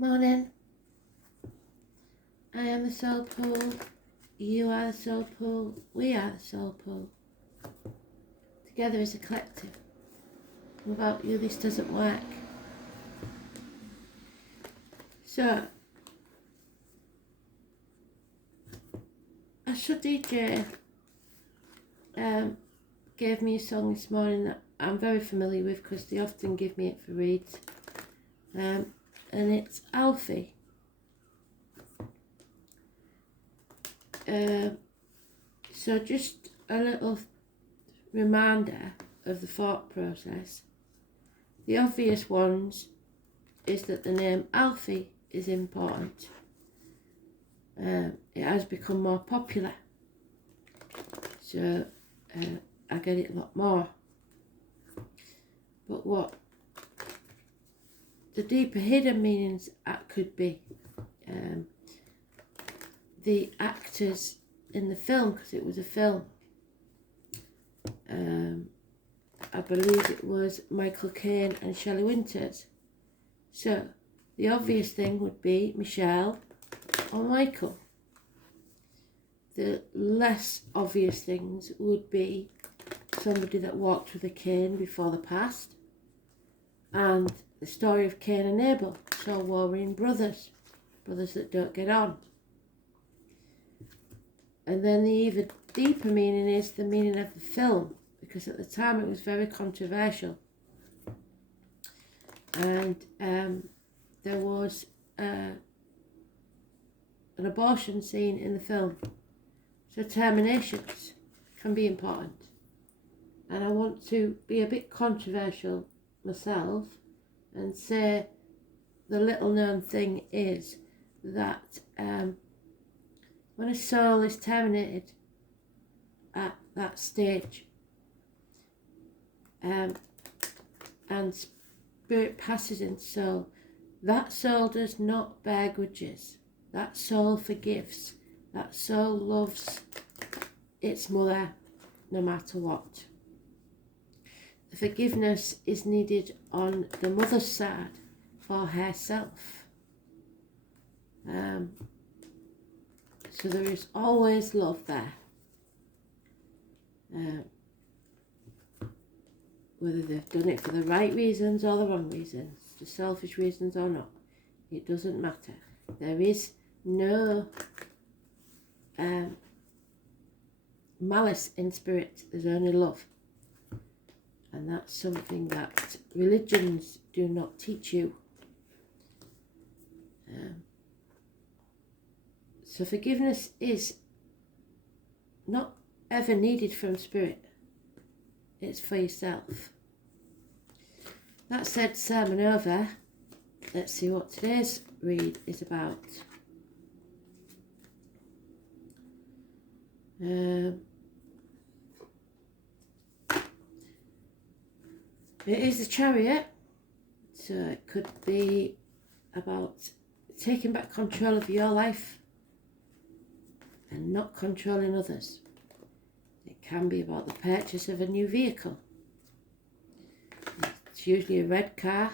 Morning. I am the soul pool. You are the soul pool. We are the soul pool. Together as a collective. Without you, this doesn't work. So, Asha DJ gave me a song this morning that I'm very familiar with because they often give me it for reads. And it's Alfie. So just a little reminder of the thought process. The obvious ones is that the name Alfie is important. It has become more popular, so I get it a lot more. But what the deeper hidden meanings could be, the actors in the film, because it was a film, I believe it was Michael Caine and Shelley Winters. So the obvious thing would be Michelle or Michael. The less obvious things would be somebody that walked with a cane before the past, and the story of Cain and Abel, so warring brothers that don't get on. And then the even deeper meaning is the meaning of the film, because at the time it was very controversial. And there was an abortion scene in the film. So terminations can be important. And I want to be a bit controversial myself and say the little known thing is that when a soul is terminated at that stage, and spirit passes into soul, that soul does not bear grudges. That soul forgives. That soul loves its mother no matter what. The forgiveness is needed on the mother's side for herself. So there is always love there. Whether they've done it for the right reasons or the wrong reasons, the selfish reasons or not, it doesn't matter. There is no malice in spirit, there's only love. And that's something that religions do not teach you. So forgiveness is not ever needed from spirit. It's for yourself. That said, sermon over. Let's see what today's read is about. It is the Chariot, so it could be about taking back control of your life and not controlling others. It can be about the purchase of a new vehicle. It's usually a red car.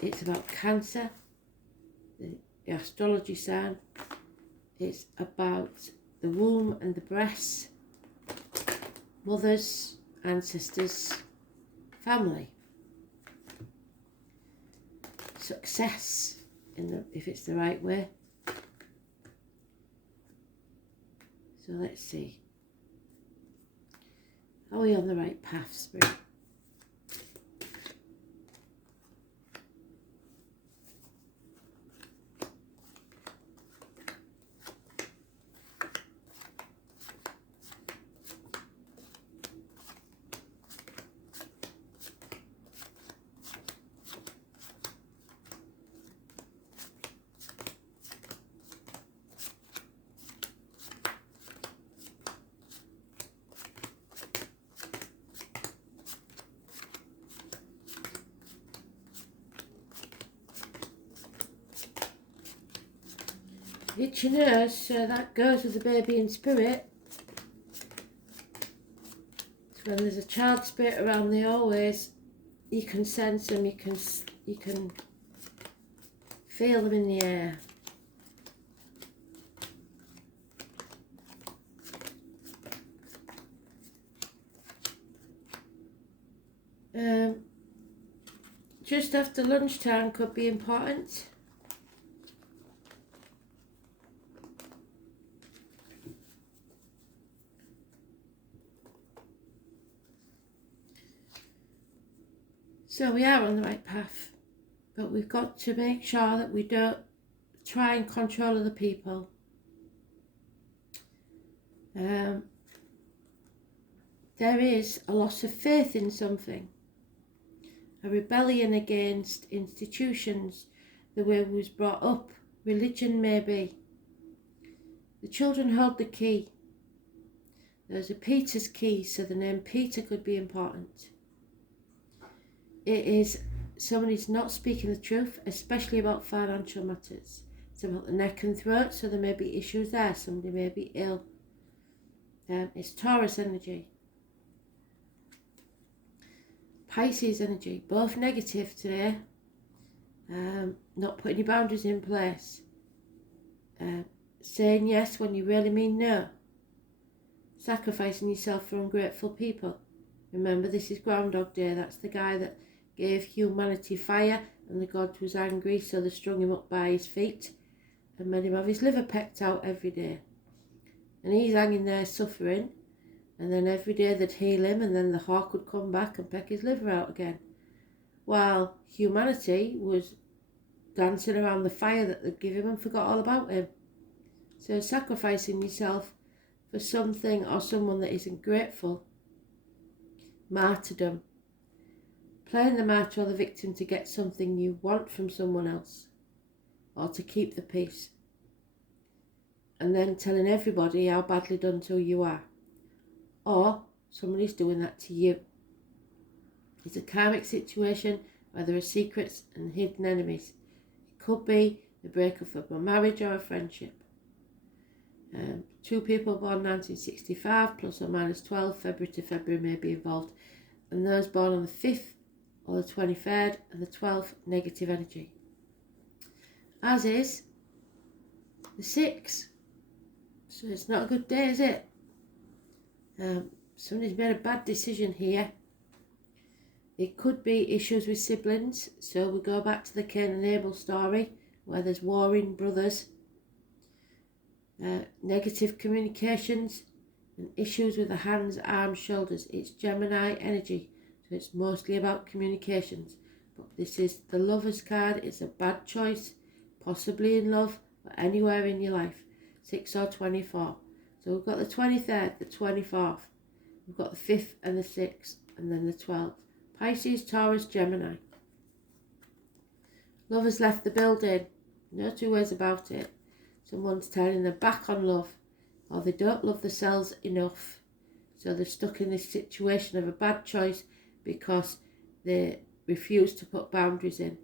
It's about cancer, the astrology sign. It's about the womb and the breasts, mothers, ancestors, family, success if it's the right way. So let's see. Are we on the right path, Spirit? Itchy nurse, so that goes with the baby in spirit. So when there's a child spirit around, they always, you can sense them, you can feel them in the air. Just after lunchtime could be important. So we are on the right path, but we've got to make sure that we don't try and control other people. There is a loss of faith in something, a rebellion against institutions, the way we was brought up, religion maybe. The children hold the key. There's a Peter's key, so the name Peter could be important. It is somebody's not speaking the truth, especially about financial matters. It's about the neck and throat, so there may be issues there. Somebody may be ill. It's Taurus energy. Pisces energy, both negative today. Not putting your boundaries in place. Saying yes when you really mean no. Sacrificing yourself for ungrateful people. Remember, this is Groundhog Day. That's the guy that gave humanity fire and the god was angry, so they strung him up by his feet and made him have his liver pecked out every day. And he's hanging there suffering, and then every day they'd heal him, and then the hawk would come back and peck his liver out again. While humanity was dancing around the fire that they'd give him and forgot all about him. So sacrificing yourself for something or someone that isn't grateful. Martyrdom. Playing the martyr or the victim to get something you want from someone else, or to keep the peace. And then telling everybody how badly done to you are. Or somebody's doing that to you. It's a karmic situation where there are secrets and hidden enemies. It could be the breakup of a marriage or a friendship. Two people born 1965 plus or minus 12, February to February may be involved. And those born on the 5th or the 23rd and the 12th, negative energy. As is the 6th. So it's not a good day, is it? Somebody's made a bad decision here. It could be issues with siblings. So we go back to the Cain and Abel story where there's warring brothers. Negative communications and issues with the hands, arms, shoulders. It's Gemini energy. So it's mostly about communications. But this is the Lover's card. It's a bad choice. Possibly in love or anywhere in your life. 6 or 24. So we've got the 23rd, the 24th. We've got the 5th and the 6th. And then the 12th. Pisces, Taurus, Gemini. Lovers left the building. No two ways about it. Someone's turning their back on love. Or they don't love themselves enough. So they're stuck in this situation of a bad choice because they refuse to put boundaries in.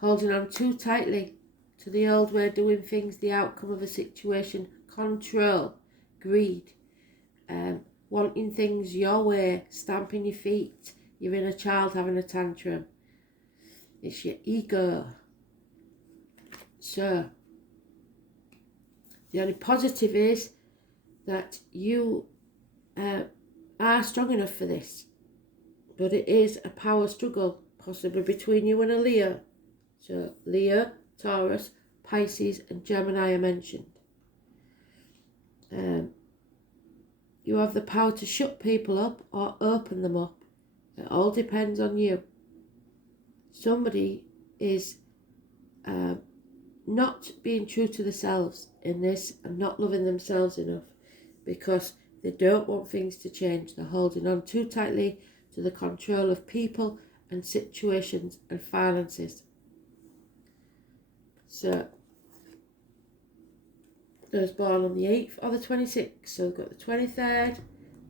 Holding on too tightly to the old way of doing things, the outcome of a situation, control, greed, wanting things your way, stamping your feet, your inner child having a tantrum. It's your ego. So, the only positive is that you are strong enough for this. But it is a power struggle, possibly between you and a Leo. So Leo, Taurus, Pisces and Gemini are mentioned. You have the power to shut people up or open them up. It all depends on you. Somebody is not being true to themselves in this and not loving themselves enough because they don't want things to change. They're holding on too tightly to the control of people and situations and finances. So, those born on the 8th or the 26th. So we've got the 23rd,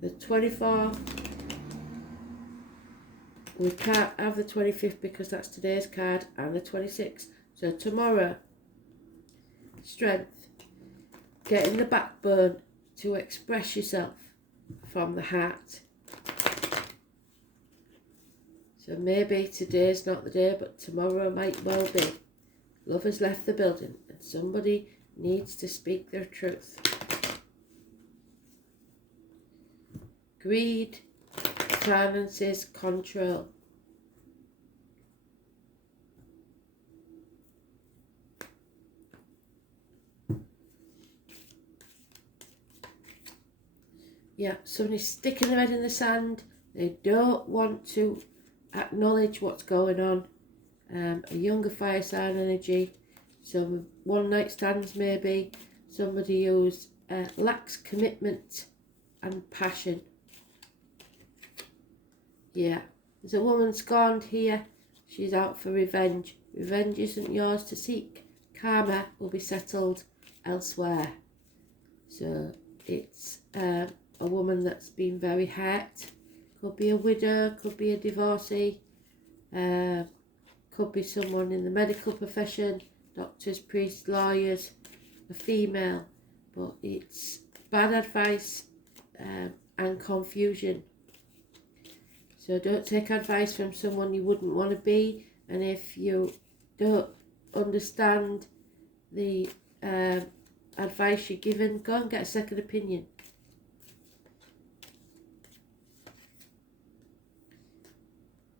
the 24th. We can't have the 25th because that's today's card, and the 26th. So tomorrow, strength. Getting the backbone to express yourself from the heart. So maybe today's not the day, but tomorrow might well be. Love has left the building and somebody needs to speak their truth. Greed, finances, control. Yeah, somebody's sticking their head in the sand. They don't want to acknowledge what's going on. A younger fire sign energy. Some one night stands maybe. Somebody who's lacks commitment and passion. Yeah, there's a woman scorned here. She's out for revenge. Revenge isn't yours to seek. Karma will be settled elsewhere. So it's a woman that's been very hurt. Could be a widow, could be a divorcee, could be someone in the medical profession, doctors, priests, lawyers, a female. But it's bad advice and confusion. So don't take advice from someone you wouldn't want to be, and if you don't understand the advice you're given, go and get a second opinion.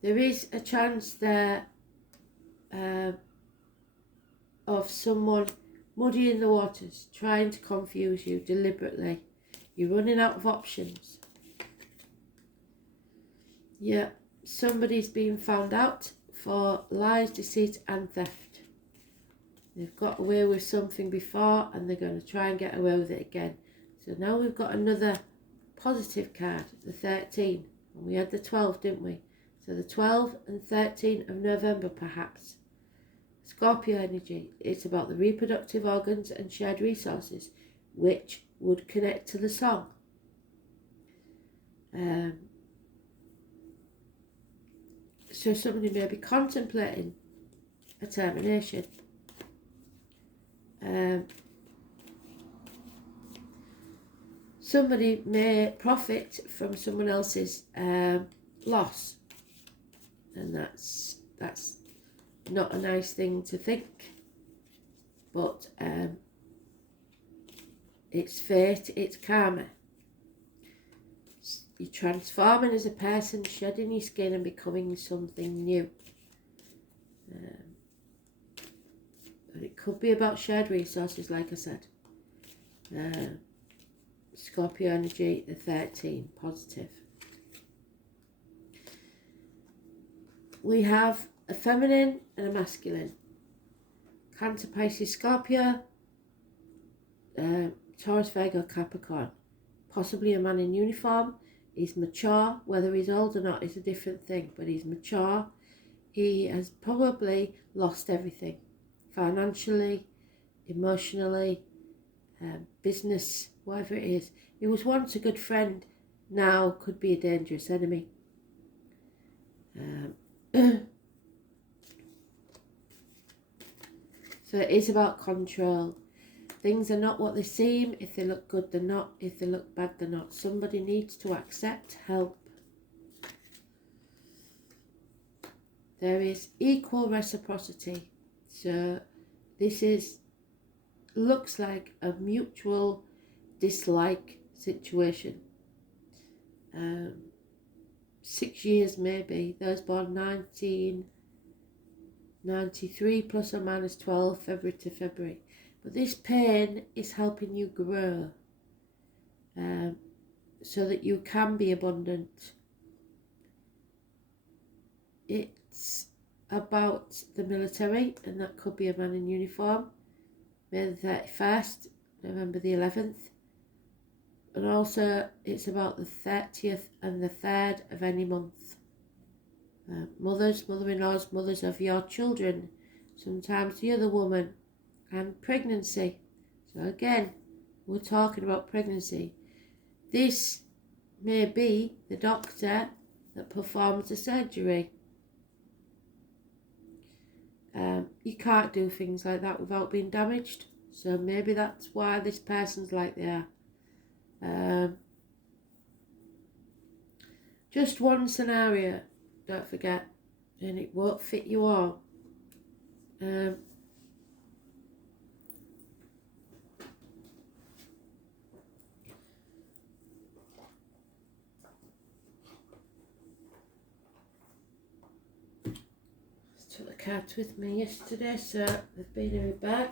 There is a chance there of someone muddying the waters, trying to confuse you deliberately. You're running out of options. Yeah, somebody's been found out for lies, deceit and theft. They've got away with something before and they're going to try and get away with it again. So now we've got another positive card, the 13. And we had the 12, didn't we? So the 12 and 13 of November perhaps. Scorpio energy, it's about the reproductive organs and shared resources, which would connect to the song. So somebody may be contemplating a termination. Somebody may profit from someone else's loss, and that's not a nice thing to think. But it's fate, it's karma. You're transforming as a person, shedding your skin and becoming something new. And it could be about shared resources, like I said. Scorpio energy, the 13, positive. We have a feminine and a masculine. Cancer, Pisces, Scorpio, Taurus, Virgo, Capricorn. Possibly a man in uniform. He's mature. Whether he's old or not is a different thing, but he's mature. He has probably lost everything. Financially, emotionally, business, whatever it is. He was once a good friend, now could be a dangerous enemy. So it is about control. Things are not what they seem. If they look good, they're not. If they look bad, they're not. Somebody needs to accept help. There is equal reciprocity. So this looks like a mutual dislike situation. 6 years maybe. Those born 1993 plus or minus 12, February to February. But this pain is helping you grow so that you can be abundant. It's about the military, and that could be a man in uniform. May the 31st, November the 11th. And also it's about the 30th and the 3rd of any month. Mothers, mother-in-laws, mothers of your children, sometimes the other woman, and pregnancy. So again, we're talking about pregnancy. This may be the doctor that performs the surgery. You can't do things like that without being damaged. So maybe that's why this person's like they are. Just one scenario, don't forget, and it won't fit you all. cards with me yesterday, so they've been in my bag.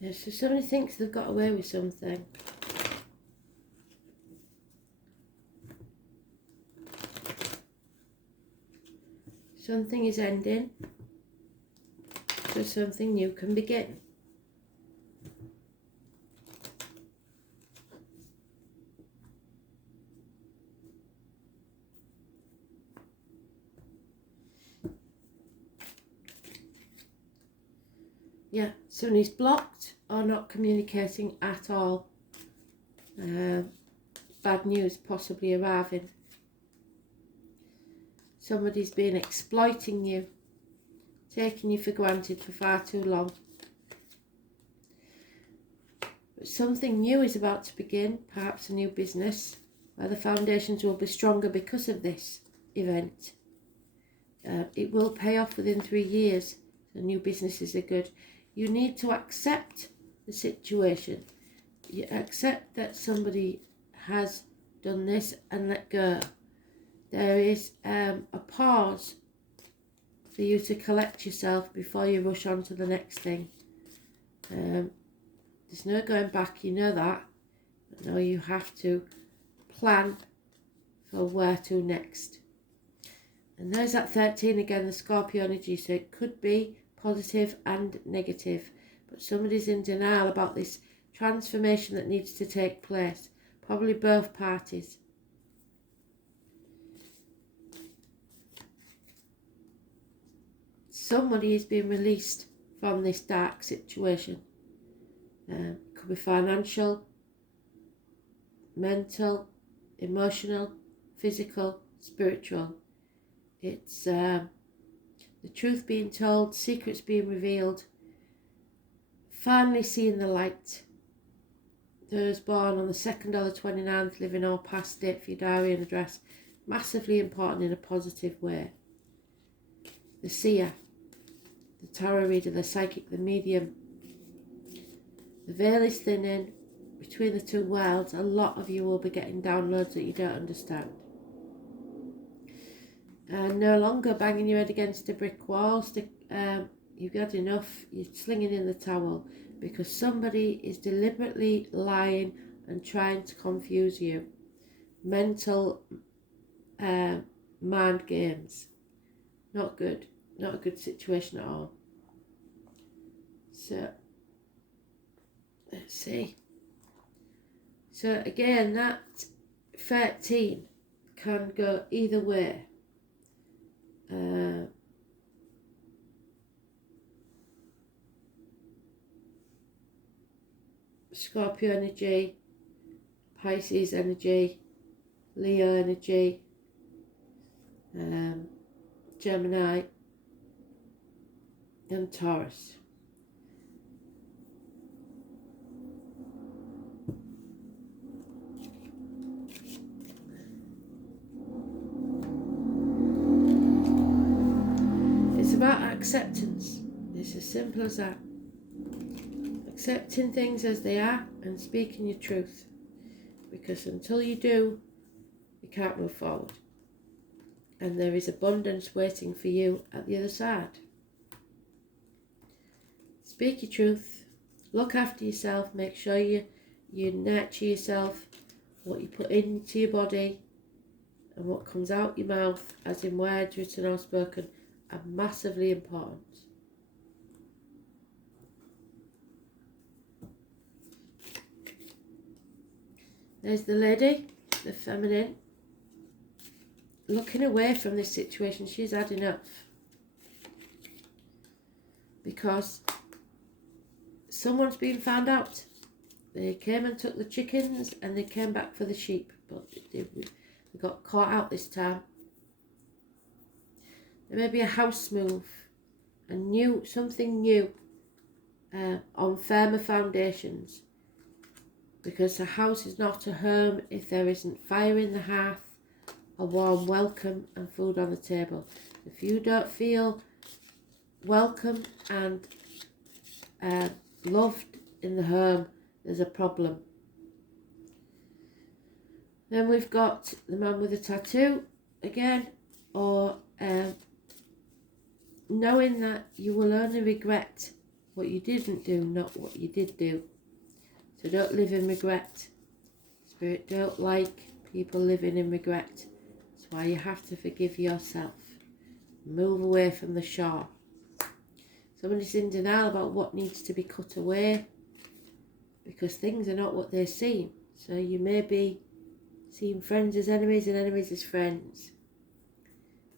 Yeah, so somebody thinks they've got away with something. Something is ending, so something new can begin. Yeah, somebody's blocked or not communicating at all. Bad news possibly arriving. Somebody's been exploiting you, taking you for granted for far too long. But something new is about to begin, perhaps a new business, where the foundations will be stronger because of this event. It will pay off within 3 years. The new businesses are good. You need to accept the situation. You accept that somebody has done this and let go. There is a pause for you to collect yourself before you rush on to the next thing. There's no going back, you know that. But now you have to plan for where to next. And there's that 13 again, the Scorpio energy. So it could be positive and negative. But somebody's in denial about this transformation that needs to take place. Probably both parties. Somebody is being released from this dark situation. It could be financial, mental, emotional, physical, spiritual. It's the truth being told, secrets being revealed, finally seeing the light. Those born on the 2nd or the 29th, living or past date for your diary and address, massively important in a positive way. The seer, the tarot reader, the psychic, the medium. The veil is thinning between the two worlds. A lot of you will be getting downloads that you don't understand. And no longer banging your head against a brick wall. You've got enough. You're slinging in the towel because somebody is deliberately lying and trying to confuse you. Mental mind games. Not good. Not a good situation at all. So, let's see. So again, that 13 can go either way. Scorpio energy, Pisces energy, Leo energy, Gemini and Taurus. It's about acceptance. It's as simple as that. Accepting things as they are and speaking your truth. Because until you do, you can't move forward. And there is abundance waiting for you at the other side. Speak your truth. Look after yourself. Make sure you nurture yourself. What you put into your body and what comes out your mouth, as in words written or spoken, are massively important. There's the lady, the feminine, looking away from this situation. She's had enough. Because someone's been found out. They came and took the chickens and they came back for the sheep. But they got caught out this time. There may be a house move. Something new on firmer foundations. because a house is not a home if there isn't fire in the hearth, a warm welcome and food on the table. If you don't feel welcome and loved in the home, there's a problem. Then we've got the man with a tattoo again, or knowing that you will only regret what you didn't do, not what you did do. So don't live in regret. Spirit don't like people living in regret. That's why you have to forgive yourself. Move away from the shore. Somebody's in denial about what needs to be cut away because things are not what they seem. So you may be seeing friends as enemies and enemies as friends.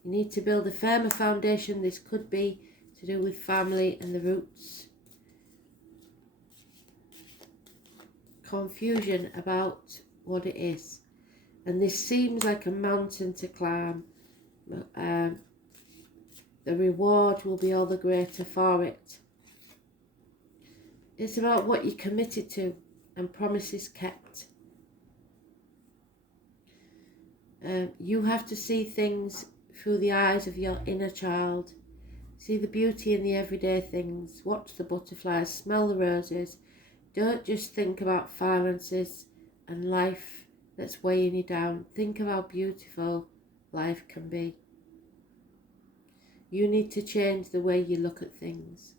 You need to build a firmer foundation. This could be to do with family and the roots. Confusion about what it is. And this seems like a mountain to climb. The reward will be all the greater for it. It's about what you're committed to and promises kept. You have to see things through the eyes of your inner child. See the beauty in the everyday things. Watch the butterflies, smell the roses. Don't just think about finances and life that's weighing you down. Think of how beautiful life can be. You need to change the way you look at things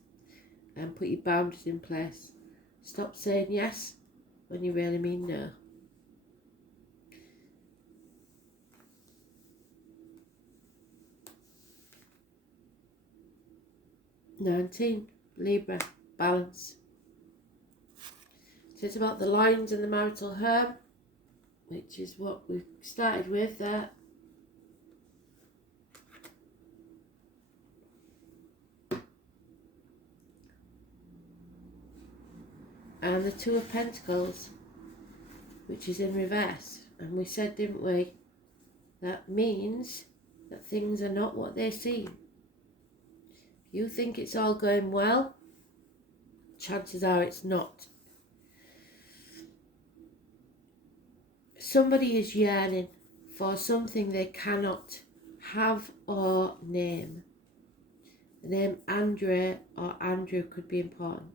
and put your boundaries in place. Stop saying yes when you really mean no. 19, Libra, balance. So it's about the lines in the marital home, which is what we started with there. And the Two of Pentacles, which is in reverse. And we said, didn't we, that means that things are not what they seem. If you think it's all going well, chances are it's not. Somebody is yearning for something they cannot have or name. The name Andrea or Andrew could be important.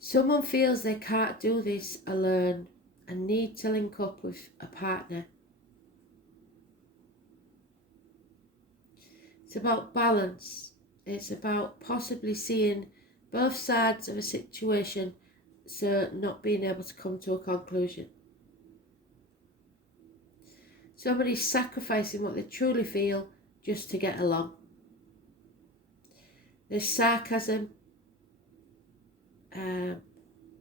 Someone feels they can't do this alone and need to link up with a partner. It's about balance. It's about possibly seeing both sides of a situation, so not being able to come to a conclusion. Somebody's sacrificing what they truly feel just to get along. There's sarcasm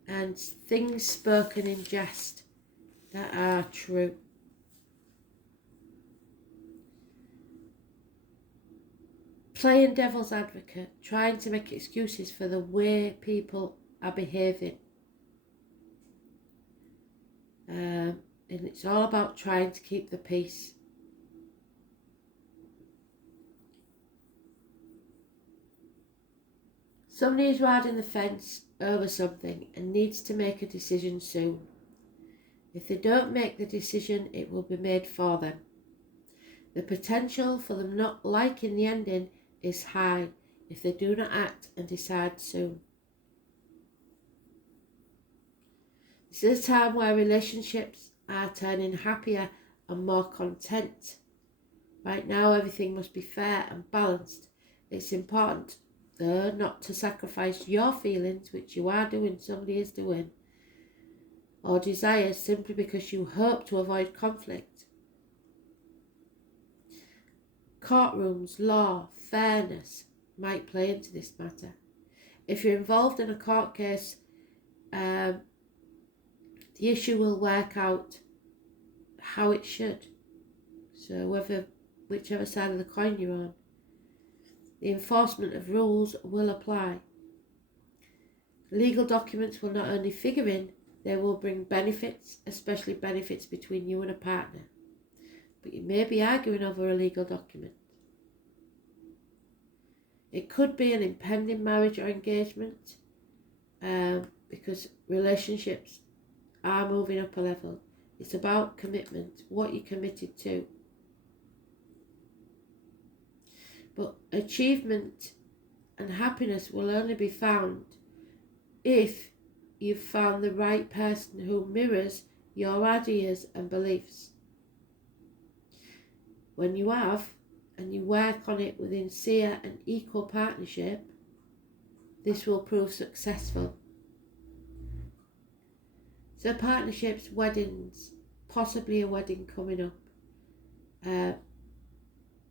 and things spoken in jest that are true. Playing devil's advocate, trying to make excuses for the way people are behaving. And it's all about trying to keep the peace. Somebody is riding the fence over something and needs to make a decision soon. If they don't make the decision, it will be made for them. The potential for them not liking the ending is high if they do not act and decide soon. This is a time where relationships are turning happier and more content. Right now everything must be fair and balanced. It's important though not to sacrifice your feelings, which you are doing, somebody is doing, or desires simply because you hope to avoid conflict. Courtrooms, law, fairness might play into this matter. If you're involved in a court case, the issue will work out how it should. So whichever side of the coin you're on, the enforcement of rules will apply. Legal documents will not only figure in, they will bring benefits, especially benefits between you and a partner. But you may be arguing over a legal document. It could be an impending marriage or engagement. because relationships are moving up a level. It's about commitment, what you're committed to. But achievement and happiness will only be found if you've found the right person who mirrors your ideas and beliefs. When you have, and you work on it with sincere and equal partnership, this will prove successful. So partnerships, weddings, possibly a wedding coming up.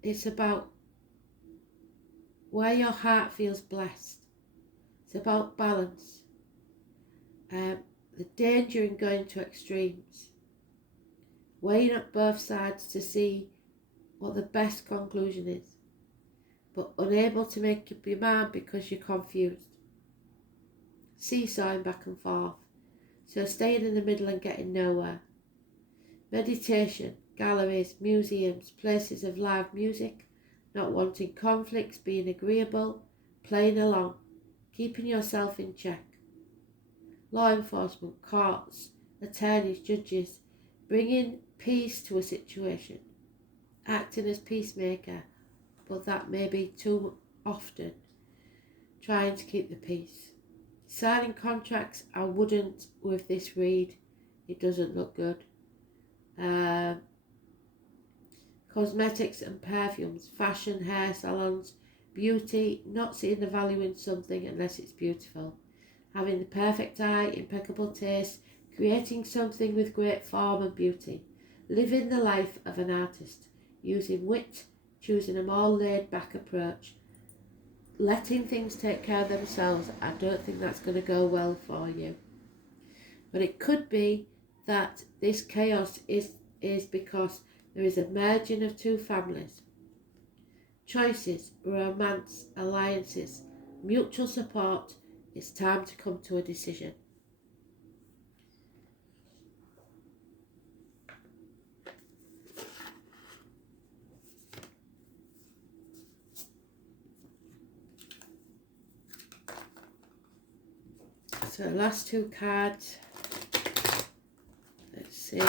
It's about where your heart feels blessed. It's about balance. The danger in going to extremes. Weighing up both sides to see what the best conclusion is, but unable to make up your mind because you're confused. Seesawing back and forth. So staying in the middle and getting nowhere. Meditation, galleries, museums, places of live music, not wanting conflicts, being agreeable, playing along, keeping yourself in check. Law enforcement, courts, attorneys, judges, bringing peace to a situation, acting as peacemaker, but that may be too often, trying to keep the peace. Signing contracts, I wouldn't with this read, it doesn't look good. Cosmetics and perfumes, fashion, hair salons, beauty, not seeing the value in something unless it's beautiful. Having the perfect eye, impeccable taste, creating something with great form and beauty. Living the life of an artist, using wit, choosing a more laid-back approach. Letting things take care of themselves, I don't think that's going to go well for you. But it could be that this chaos is because there is a merging of two families. Choices, romance, alliances, mutual support. It's time to come to a decision. So last two cards. Let's see.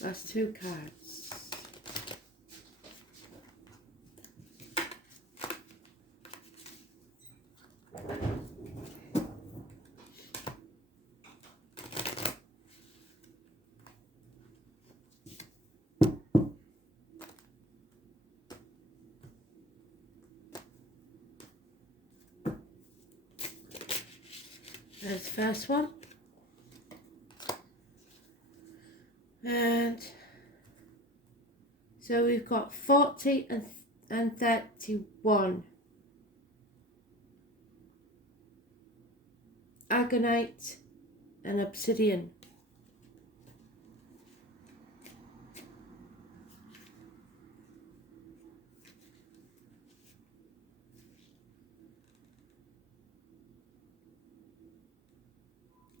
Last two cards. There's the first one. And so we've got 40 and 31. Agonite and obsidian.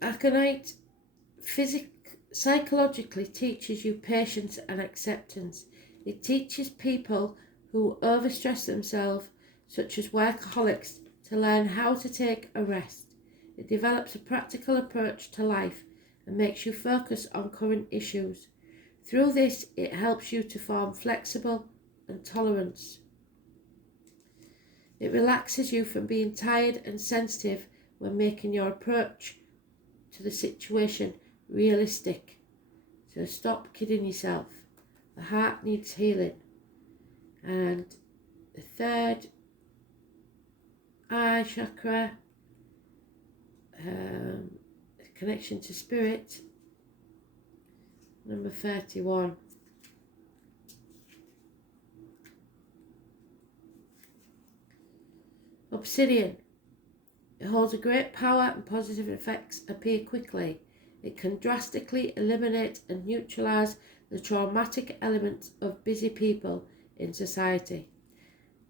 Aconite psychologically teaches you patience and acceptance. It teaches people who overstress themselves, such as workaholics, to learn how to take a rest. It develops a practical approach to life and makes you focus on current issues. Through this, it helps you to form flexible and tolerance. It relaxes you from being tired and sensitive when making your approach to the situation realistic. So stop kidding yourself. The heart needs healing. And the third eye chakra, connection to spirit, number 31. Obsidian. It holds a great power and positive effects appear quickly. It can drastically eliminate and neutralise the traumatic elements of busy people in society.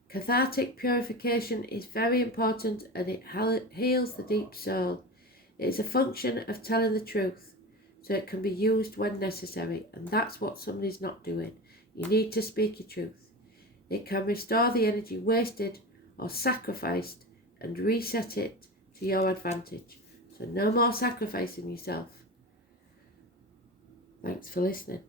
Cathartic purification is very important and it heals the deep soul. It is a function of telling the truth, so it can be used when necessary, and that's what somebody's not doing. You need to speak your truth. It can restore the energy wasted or sacrificed and reset it to your advantage. So no more sacrificing yourself. Thanks for listening.